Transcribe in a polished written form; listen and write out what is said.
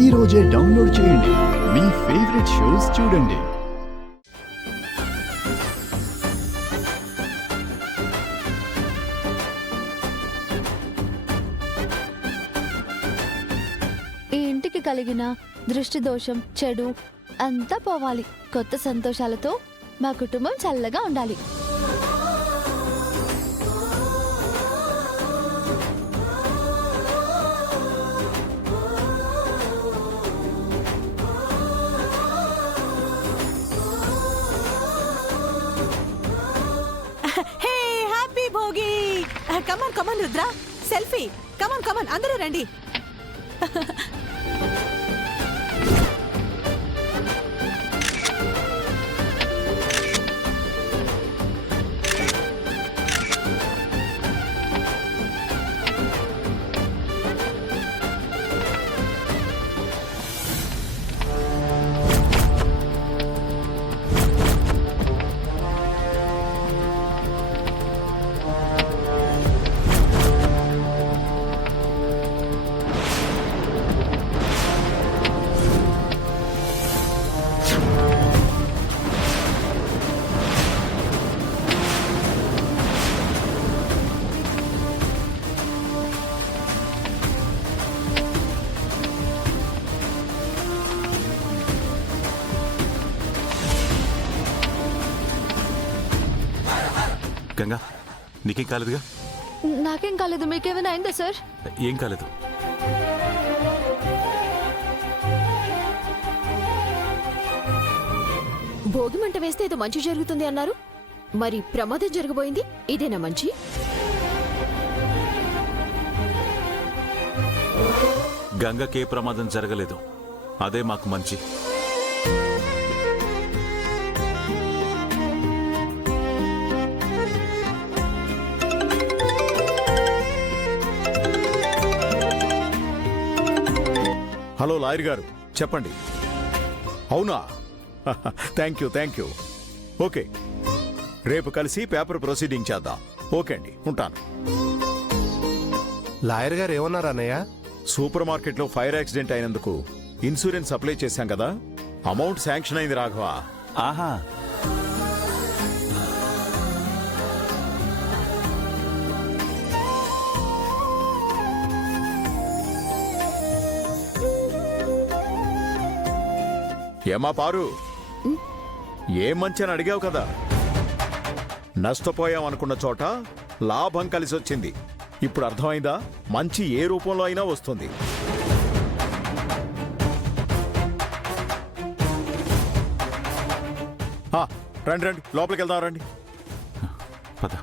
ఈ రోజే డౌన్లోడ్ చేయండి. మీ ఫేవరెట్ షోస్ చూడండి. ఈ ఇంటికి కలిగిన దృష్టి దోషం, చెడు అంతా పోవాలి. కొత్త సంతోషాలతో మా కుటుంబం చల్లగా ఉండాలి. Hey happy Bhogi. Come on come on Rudra, selfie. Come on come on అందరూ రండి. గంగా, నీకేం కాలేదుగా? నాకేం కాలేదు. మీకేమైనా అయిందా సార్? ఏం కాలేదు. భోగి మంట వేస్తే ఏదో మంచి జరుగుతుంది అన్నారు. మరి ప్రమాదం జరగబోయింది. ఇదేనా మంచి? గంగకే ప్రమాదం జరగలేదు. అదే మాకు మంచి. హలో లాయర్ గారు, చెప్పండి. అవునా? Thank you. ఓకే, రేపు కలిసి పేపర్ ప్రొసీడింగ్ చేద్దాం. ఓకే అండి, ఉంటాను. లాయర్ గారు ఏమన్నారు అన్నయ్య? సూపర్ మార్కెట్లో ఫైర్ యాక్సిడెంట్ అయినందుకు ఇన్సూరెన్స్ అప్లై చేశాం కదా, అమౌంట్ శాంక్షన్ అయింది రాఘవ. ఆహా, ఏమా పారు, ఏం మంచి అని అడిగావు కదా. నష్టపోయాం అనుకున్న చోట లాభం కలిసి వచ్చింది. ఇప్పుడు అర్థమైందా? మంచి ఏ రూపంలో అయినా వస్తుంది. రండి రండి, లోపలికి వెళ్దాం రండి. పద.